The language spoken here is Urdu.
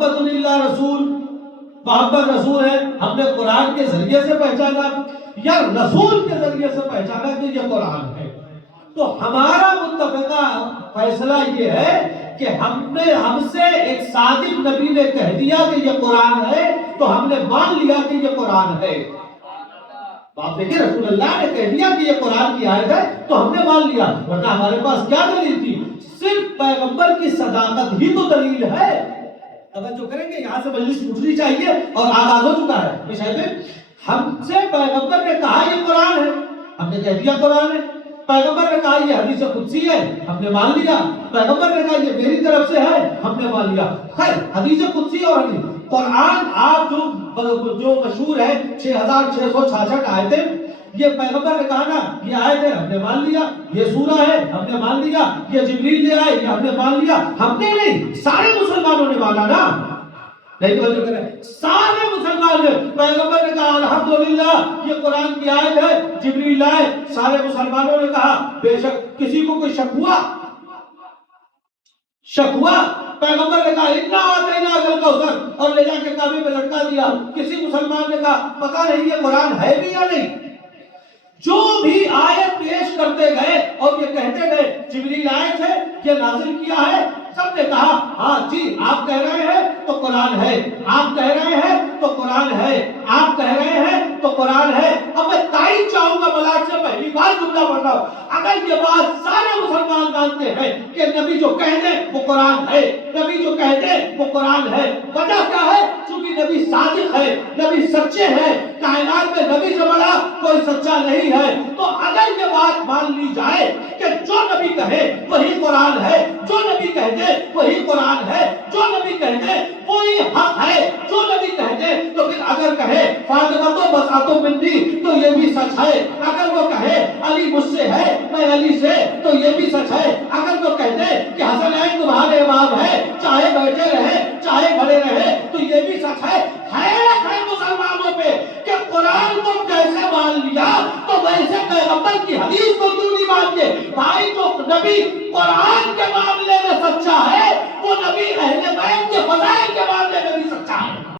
محمد اللہ رسول، محمد رسول ہے، ہم نے قرآن کے ذریعے سے پہچانا یا رسول کے ذریعے سے پہچانا کہ یہ قرآن ہے؟ تو ہمارا متفقہ فیصلہ یہ ہے کہ ہم سے ایک صادق نبی نے کہہ دیا کہ یہ قرآن ہے تو ہم نے مان لیا کہ یہ قرآن ہے۔ آپ دیکھیں رسول اللہ نے کہہ دیا کہ یہ قرآن کی آیت ہے تو ہم نے مان لیا، ورنہ ہمارے پاس کیا دلیل تھی؟ صرف پیغمبر کی صداقت ہی تو دلیل ہے۔ توجہ کریں گے، یہاں سے مجلس اٹھنی چاہیے اور آغاز ہو چکا ہے۔ ہم سے پیغمبر نے کہا یہ قرآن ہے، ہم نے کہہ دیا قرآن ہے۔ پیغمبر نے کہا یہ حدیث قدسی ہے، ہم نے مان لیا۔ پیغمبر نے کہا یہ میری طرف سے ہے، ہم نے مان لیا۔ خیر، حدیث قدسی اور حدیث قرآن آپ جو مشہور ہے 6666 آیتیں، یہ پیغمبر نے کہا نا یہ آیت ہے، ہم نے مان لیا۔ یہ سورہ ہے، ہم نے مان لیا۔ یہ جبریل لے آئے، یہ ہم نے مان لیا۔ ہم نے نہیں، سارے مسلمانوں نے مانا نا۔ نہیں توجہ کریں، سارے مسلمان نے، پیغمبر نے کہا الحمدللہ یہ قرآن کی آیت ہے، جبریل آئے، سارے مسلمانوں نے کہا بے شک۔ کسی کو کوئی شک ہوا؟ پیغمبر نے کہا اتنا آتینا الکوثر اور لے جا کے کعبے میں لٹکا دیا۔ کسی مسلمان نے کہا پتہ نہیں یہ قرآن ہے بھی یا نہیں۔ جو بھی آیت پیش کرتے گئے اور یہ کہتے گئے جبریل آئے تھے، یہ نازل کیا ہے، سب نے کہا ہاں جی آپ کہہ رہے ہیں تو قرآن ہے، آپ کہہ رہے ہیں تو قرآن ہے، آپ کہہ رہے ہیں تو قرآن ہے۔ اب میں تائید چاہوں گا ملاٹ سے پہلی بار جملہ پڑھ رہا ہوں، اگر یہ بات سارے مسلمان مانتے ہیں کہ نبی جو کہہ دے وہ قرآن ہے، نبی جو کہہ دے وہ قرآن ہے، وجہ کیا ہے؟ چونکہ نبی صادق ہے، نبی سچے ہیں، کائنات میں نبی سے بڑا کوئی سچا نہیں ہے۔ تو اگر یہ بات مان لی جائے کہ جو نبی کہے وہی قرآن ہے، جو نبی کہہ دے وہی قرآن ہے، جو نبی کہہ دے وہی حق ہے، جو نبی کہہ دے، تو پھر اگر کہے فاطمہ تو بساتو منی تو یہ بھی سچ ہے، اگر وہ کہے علی مجھ سے ہے میں علی سے تو یہ بھی سچ ہے، اگر وہ کہہ دے کہ حسنین تمہارے امام ہے چاہے بیٹھے رہے چاہے کھڑے رہے تو یہ بھی سچ ہے۔ حیرت ہے مسلمانوں پہ کہ قرآن کو کیسے مان لیا تو ویسے پیغمبر کی حدیث کو کیوں نہیں مانتے؟ بھائی جو نبی قرآن کے معاملے میں سچا ہے وہ نبی اہل بیت کے فضائل کے معاملے میں بھی سچا ہے۔